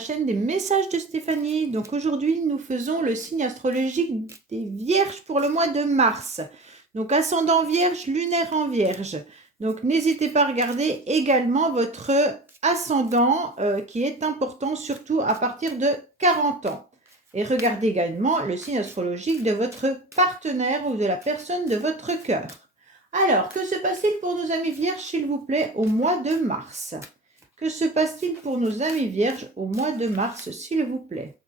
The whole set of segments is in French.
chaîne des messages de Stéphanie. Donc aujourd'hui, nous faisons le signe astrologique des Vierges pour le mois de mars. Donc ascendant Vierge, lunaire en Vierge. Donc n'hésitez pas à regarder également votre ascendant qui est important surtout à partir de 40 ans. Et regardez également le signe astrologique de votre partenaire ou de la personne de votre cœur. Alors, que se passe-t-il pour nos amis Vierges, s'il vous plaît, au mois de mars ? Que se passe-t-il pour nos amis Vierges au mois de mars, s'il vous plaît?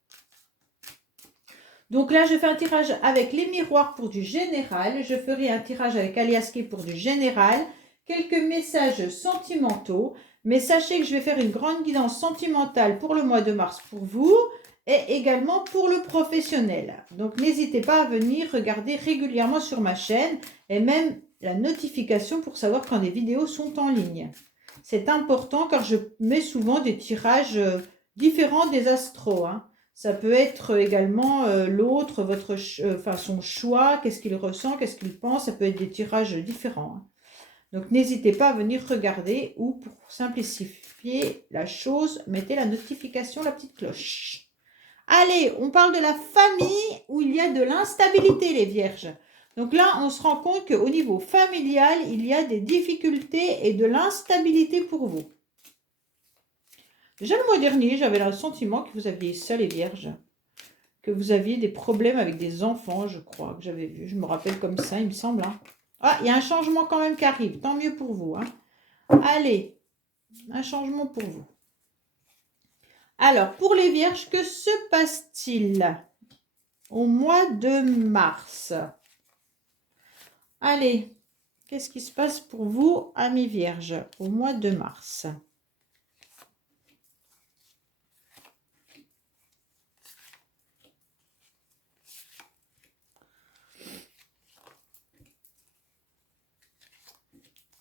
Donc là, je fais un tirage avec les miroirs pour du général. Je ferai un tirage avec Aliaské pour du général. Quelques messages sentimentaux. Mais sachez que je vais faire une grande guidance sentimentale pour le mois de mars pour vous et également pour le professionnel. Donc n'hésitez pas à venir regarder régulièrement sur ma chaîne et même la notification pour savoir quand les vidéos sont en ligne. C'est important car je mets souvent des tirages différents des astros. Ça peut être également l'autre, son choix, qu'est-ce qu'il ressent, qu'est-ce qu'il pense. Ça peut être des tirages différents. Donc n'hésitez pas à venir regarder ou pour simplifier la chose, mettez la notification, la petite cloche. Allez, on parle de la famille où il y a de l'instabilité, les Vierges. Donc là, on se rend compte qu'au niveau familial, il y a des difficultés et de l'instabilité pour vous. Déjà le mois dernier, j'avais le sentiment que vous aviez ça, les Vierges. Que vous aviez des problèmes avec des enfants, je crois, que j'avais vu. Je me rappelle comme ça, il me semble. Ah, il y a un changement quand même qui arrive. Tant mieux pour vous. Allez, un changement pour vous. Alors, pour les Vierges, que se passe-t-il au mois de mars? Allez, qu'est-ce qui se passe pour vous, amis Vierges, au mois de mars?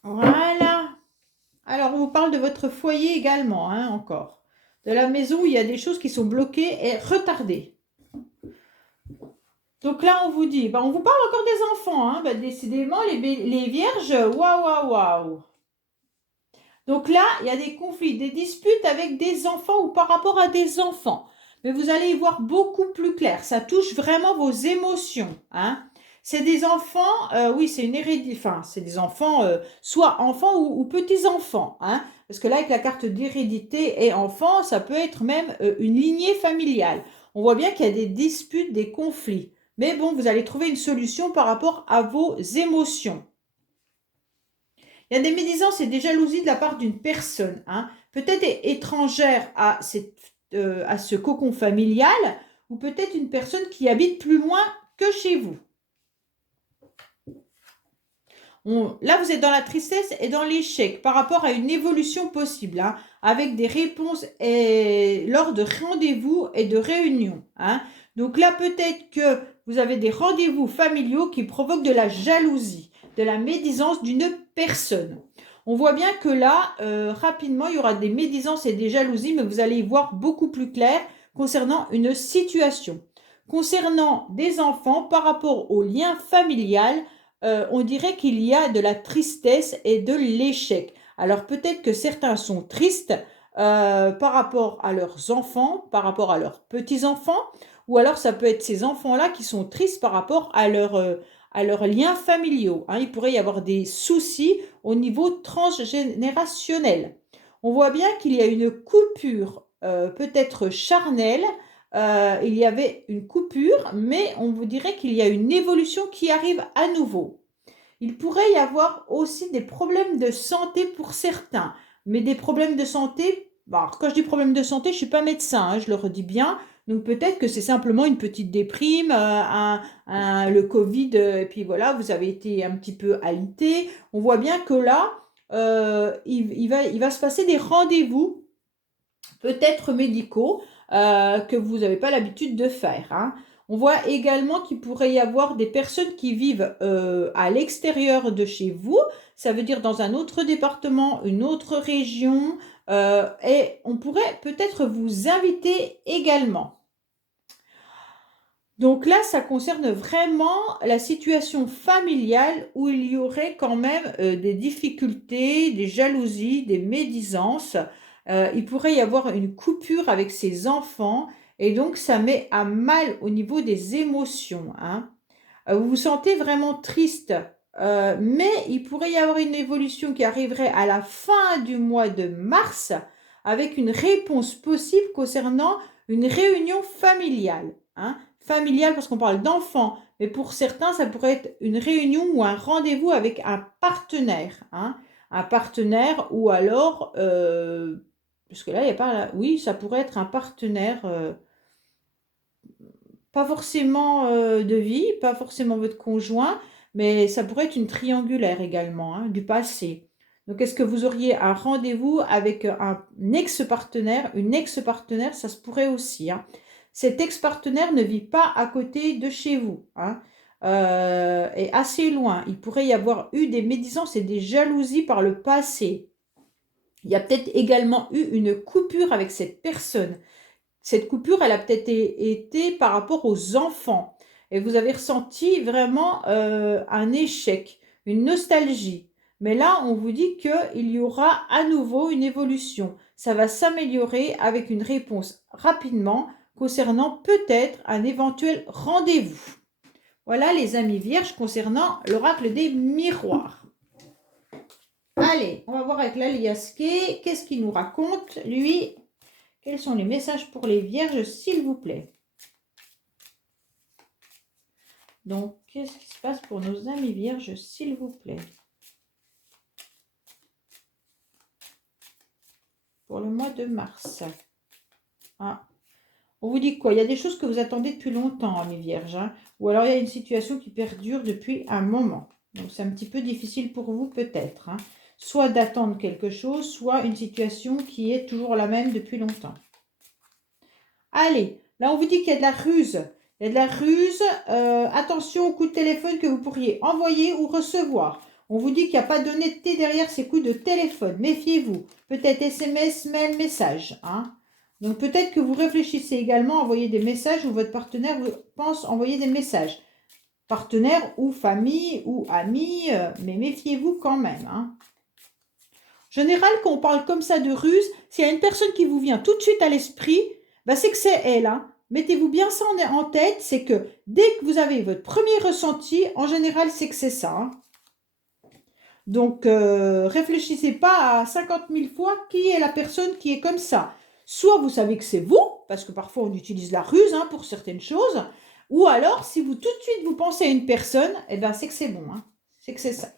Voilà. Alors, on vous parle de votre foyer également, encore. De la maison où il y a des choses qui sont bloquées et retardées. Donc là, on vous dit, on vous parle encore des enfants. Décidément, les Vierges, waouh. Donc là, il y a des conflits, des disputes avec des enfants ou par rapport à des enfants. Mais vous allez y voir beaucoup plus clair. Ça touche vraiment vos émotions. C'est des enfants, oui, c'est une hérédité. Enfin, c'est des enfants, soit enfants ou petits-enfants. Parce que là, avec la carte d'hérédité et enfants, ça peut être même une lignée familiale. On voit bien qu'il y a des disputes, des conflits. Mais bon, vous allez trouver une solution par rapport à vos émotions. Il y a des médisances et des jalousies de la part d'une personne, peut-être étrangère à ce cocon familial, ou peut-être une personne qui habite plus loin que chez vous. Là, vous êtes dans la tristesse et dans l'échec par rapport à une évolution possible, avec des réponses lors de rendez-vous et de réunions. Donc là, peut-être que vous avez des rendez-vous familiaux qui provoquent de la jalousie, de la médisance d'une personne. On voit bien que là, rapidement, il y aura des médisances et des jalousies, mais vous allez y voir beaucoup plus clair concernant une situation. Concernant des enfants, par rapport au lien familial, on dirait qu'il y a de la tristesse et de l'échec. Alors peut-être que certains sont tristes par rapport à leurs enfants, par rapport à leurs petits-enfants, ou alors ça peut être ces enfants-là qui sont tristes par rapport à leurs liens familiaux. Il pourrait y avoir des soucis au niveau transgénérationnel. On voit bien qu'il y a une coupure peut-être charnelle. Il y avait une coupure, mais on vous dirait qu'il y a une évolution qui arrive à nouveau. Il pourrait y avoir aussi des problèmes de santé pour certains, mais des problèmes de santé, quand je dis problème de santé, je ne suis pas médecin, je le redis bien, donc peut-être que c'est simplement une petite déprime, le Covid, et puis voilà, vous avez été un petit peu alité. On voit bien que là, il va se passer des rendez-vous, peut-être médicaux, que vous n'avez pas l'habitude de faire. On voit également qu'il pourrait y avoir des personnes qui vivent à l'extérieur de chez vous. Ça veut dire dans un autre département, une autre région. Et on pourrait peut-être vous inviter également. Donc là, ça concerne vraiment la situation familiale où il y aurait quand même des difficultés, des jalousies, des médisances. Il pourrait y avoir une coupure avec ses enfants et donc ça met à mal au niveau des émotions, hein. Vous vous sentez vraiment triste, mais il pourrait y avoir une évolution qui arriverait à la fin du mois de mars avec une réponse possible concernant une réunion familiale, hein. Familiale parce qu'on parle d'enfants, mais pour certains, ça pourrait être une réunion ou un rendez-vous avec un partenaire, hein. Un partenaire ou alors, parce que là, il n'y a pas... Oui, ça pourrait être un partenaire... pas forcément de vie, pas forcément votre conjoint, mais ça pourrait être une triangulaire également, hein, du passé. Donc, est-ce que vous auriez un rendez-vous avec un ex-partenaire, une ex-partenaire, ça se pourrait aussi, hein. Cet ex-partenaire ne vit pas à côté de chez vous, hein, est assez loin. Il pourrait y avoir eu des médisances et des jalousies par le passé. Il y a peut-être également eu une coupure avec cette personne. Cette coupure, elle a peut-être été par rapport aux enfants. Et vous avez ressenti vraiment un échec, une nostalgie. Mais là, on vous dit qu'il y aura à nouveau une évolution. Ça va s'améliorer avec une réponse rapidement concernant peut-être un éventuel rendez-vous. Voilà les amis vierges concernant l'oracle des miroirs. Allez, on va voir avec l'Aliasqué. Qu'est-ce qu'il nous raconte, lui? Quels sont les messages pour les vierges, s'il vous plaît? Donc, qu'est-ce qui se passe pour nos amis vierges, s'il vous plaît? Pour le mois de mars. Ah, on vous dit quoi? Il y a des choses que vous attendez depuis longtemps, amis vierges, hein? Ou alors il y a une situation qui perdure depuis un moment. Donc, c'est un petit peu difficile pour vous, peut-être, hein? Soit d'attendre quelque chose, soit une situation qui est toujours la même depuis longtemps. Allez, là on vous dit qu'il y a de la ruse. Il y a de la ruse. Attention aux coups de téléphone que vous pourriez envoyer ou recevoir. On vous dit qu'il n'y a pas d'honnêteté derrière ces coups de téléphone. Méfiez-vous. Peut-être SMS, mail, message, hein. Donc peut-être que vous réfléchissez également à envoyer des messages ou votre partenaire vous pense envoyer des messages. Partenaire ou famille ou ami, mais méfiez-vous quand même, hein. En général, quand on parle comme ça de ruse, s'il y a une personne qui vous vient tout de suite à l'esprit, ben c'est que c'est elle, hein. Mettez-vous bien ça en tête, c'est que dès que vous avez votre premier ressenti, en général, c'est que c'est ça, hein. Donc, réfléchissez pas à 50 000 fois qui est la personne qui est comme ça. Soit vous savez que c'est vous, parce que parfois on utilise la ruse, hein, pour certaines choses, ou alors si vous tout de suite vous pensez à une personne, eh ben c'est que c'est bon, hein. C'est que c'est ça.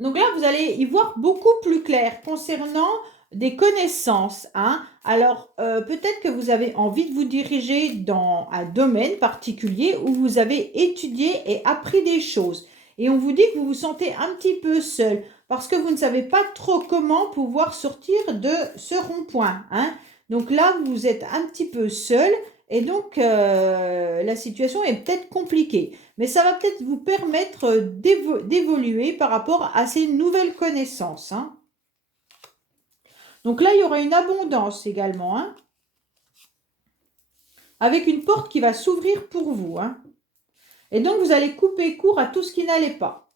Donc là, vous allez y voir beaucoup plus clair concernant des connaissances, hein. Alors, peut-être que vous avez envie de vous diriger dans un domaine particulier où vous avez étudié et appris des choses. Et on vous dit que vous vous sentez un petit peu seul parce que vous ne savez pas trop comment pouvoir sortir de ce rond-point, hein. Donc là, vous êtes un petit peu seul et donc la situation est peut-être compliquée. Mais ça va peut-être vous permettre d'évoluer par rapport à ces nouvelles connaissances, hein. Donc là, il y aura une abondance également, hein, avec une porte qui va s'ouvrir pour vous, hein. Et donc, vous allez couper court à tout ce qui n'allait pas.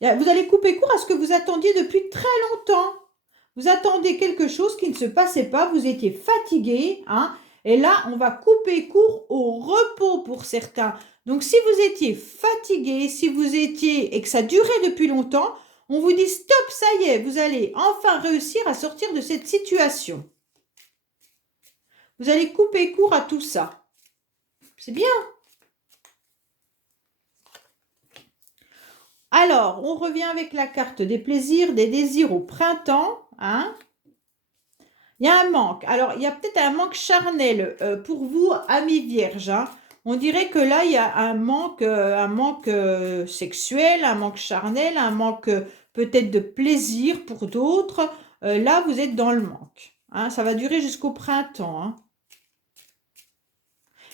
Vous allez couper court à ce que vous attendiez depuis très longtemps. Vous attendiez quelque chose qui ne se passait pas, vous étiez fatigué, hein. Et là, on va couper court au repos pour certains. Donc, si vous étiez fatigué, si vous étiez et que ça durait depuis longtemps, on vous dit stop, ça y est, vous allez enfin réussir à sortir de cette situation. Vous allez couper court à tout ça. C'est bien. Alors, on revient avec la carte des plaisirs, des désirs au printemps, hein. Il y a un manque. Alors, il y a peut-être un manque charnel pour vous, amis vierges, hein. On dirait que là, il y a un manque sexuel, un manque charnel, un manque peut-être de plaisir pour d'autres. Là, vous êtes dans le manque, hein. Ça va durer jusqu'au printemps, hein.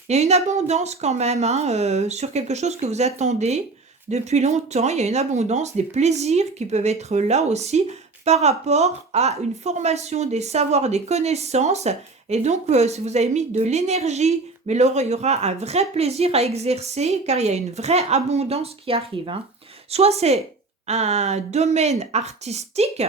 Il y a une abondance quand même, hein, sur quelque chose que vous attendez depuis longtemps. Il y a une abondance, des plaisirs qui peuvent être là aussi par rapport à une formation, des savoirs, des connaissances. Et donc, si vous avez mis de l'énergie, mais là, il y aura un vrai plaisir à exercer car il y a une vraie abondance qui arrive, hein. Soit c'est un domaine artistique,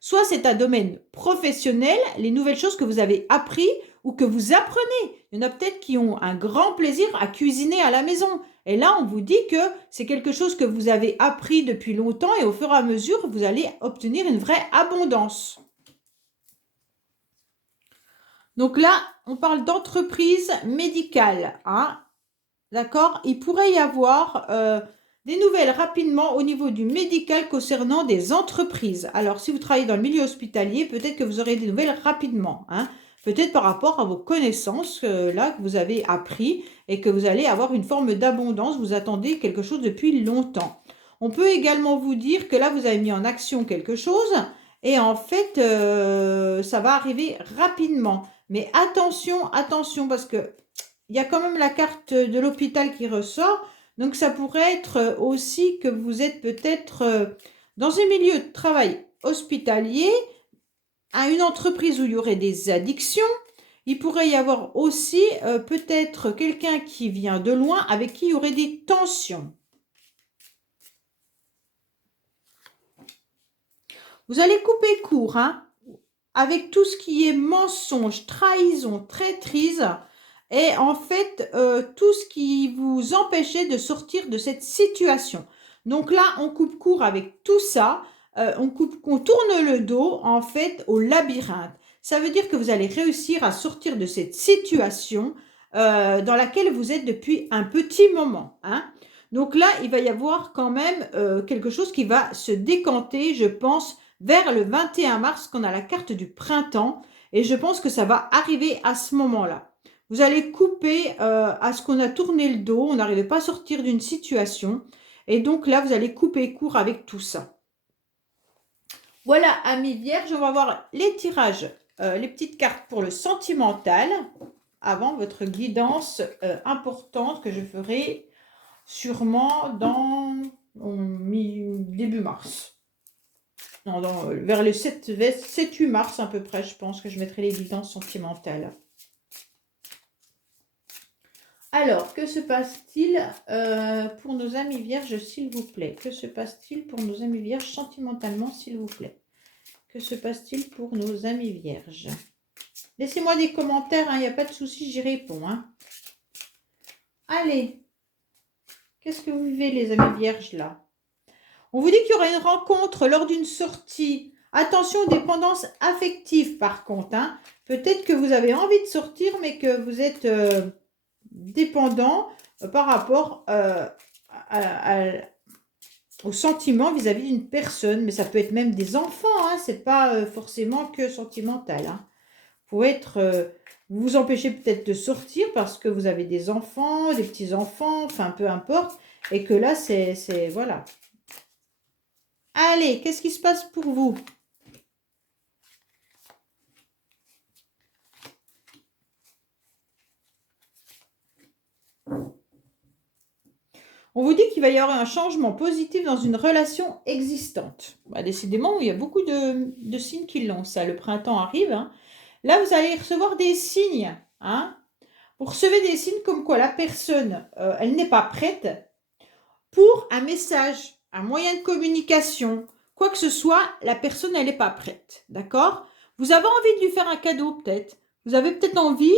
soit c'est un domaine professionnel, les nouvelles choses que vous avez appris ou que vous apprenez. Il y en a peut-être qui ont un grand plaisir à cuisiner à la maison. Et là, on vous dit que c'est quelque chose que vous avez appris depuis longtemps et au fur et à mesure, vous allez obtenir une vraie abondance. Donc là, on parle d'entreprise médicale. Hein. D'accord? Il pourrait y avoir des nouvelles rapidement au niveau du médical concernant des entreprises. Alors, si vous travaillez dans le milieu hospitalier, peut-être que vous aurez des nouvelles rapidement. Hein. Peut-être par rapport à vos connaissances là que vous avez appris et que vous allez avoir une forme d'abondance. Vous attendez quelque chose depuis longtemps. On peut également vous dire que là, vous avez mis en action quelque chose et en fait, ça va arriver rapidement. Mais attention, attention, parce que il y a quand même la carte de l'hôpital qui ressort. Donc, ça pourrait être aussi que vous êtes peut-être dans un milieu de travail hospitalier, à une entreprise où il y aurait des addictions. Il pourrait y avoir aussi peut-être quelqu'un qui vient de loin avec qui il y aurait des tensions. Vous allez couper court, hein, avec tout ce qui est mensonge, trahison, traîtrise. Et en fait, tout ce qui vous empêchait de sortir de cette situation. Donc là, on coupe court avec tout ça. On tourne le dos, en fait, au labyrinthe. Ça veut dire que vous allez réussir à sortir de cette situation dans laquelle vous êtes depuis un petit moment. Hein. Donc là, il va y avoir quand même quelque chose qui va se décanter, je pense, vers le 21 mars, qu'on a la carte du printemps. Et je pense que ça va arriver à ce moment-là. Vous allez couper à ce qu'on a tourné le dos, on n'arrivait pas à sortir d'une situation. Et donc là, vous allez couper court avec tout ça. Voilà, amis vierges, on va voir les tirages, les petites cartes pour le sentimental, avant votre guidance importante que je ferai sûrement dans début mars. Non, vers le 7-8 mars à peu près, je pense que je mettrai les guidances sentimentales. Alors, que se passe-t-il pour nos amis vierges, s'il vous plaît? Que se passe-t-il pour nos amis vierges sentimentalement, s'il vous plaît? Que se passe-t-il pour nos amis vierges? Laissez-moi des commentaires, il n'y a pas de souci, j'y réponds. Hein. Allez, qu'est-ce que vous vivez, les amis vierges, là? On vous dit qu'il y aura une rencontre lors d'une sortie. Attention aux dépendances affectives, par contre. Hein. Peut-être que vous avez envie de sortir, mais que vous êtes... dépendant par rapport au sentiment vis-à-vis d'une personne, mais ça peut être même des enfants, hein, c'est pas forcément que sentimental. Hein. Faut être, vous vous empêchez peut-être de sortir parce que vous avez des enfants, des petits-enfants, enfin peu importe, et que là c'est voilà. Allez, qu'est-ce qui se passe pour vous? On vous dit qu'il va y avoir un changement positif dans une relation existante. Bah, décidément, il y a beaucoup de signes qui l'ont. Ça, le printemps arrive. Hein. Là, vous allez recevoir des signes. Hein. Vous recevez des signes comme quoi la personne, elle n'est pas prête pour un message, un moyen de communication. Quoi que ce soit, la personne, elle n'est pas prête. D'accord? Vous avez envie de lui faire un cadeau, peut-être. Vous avez peut-être envie,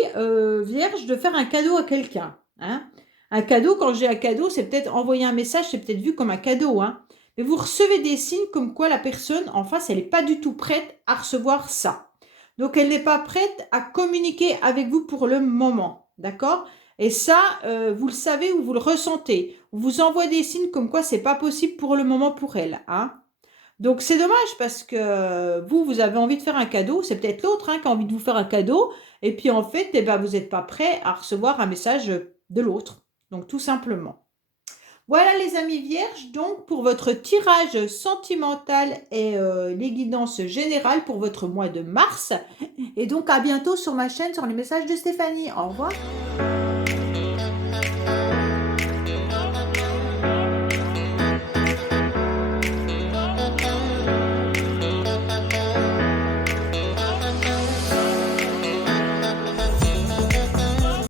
vierge, de faire un cadeau à quelqu'un. Hein. Un cadeau, quand j'ai un cadeau, c'est peut-être envoyer un message, c'est peut-être vu comme un cadeau. Hein. Mais vous recevez des signes comme quoi la personne en face, elle n'est pas du tout prête à recevoir ça. Donc, elle n'est pas prête à communiquer avec vous pour le moment. D'accord? Et ça, vous le savez ou vous le ressentez. On vous envoie des signes comme quoi c'est pas possible pour le moment pour elle. Hein. Donc, c'est dommage parce que vous avez envie de faire un cadeau. C'est peut-être l'autre hein, qui a envie de vous faire un cadeau. Et puis, en fait, eh ben, vous n'êtes pas prêt à recevoir un message de l'autre. Donc, tout simplement. Voilà les amis vierges, donc pour votre tirage sentimental et les guidances générales pour votre mois de mars. Et donc à bientôt sur ma chaîne sur les messages de Stéphanie. Au revoir.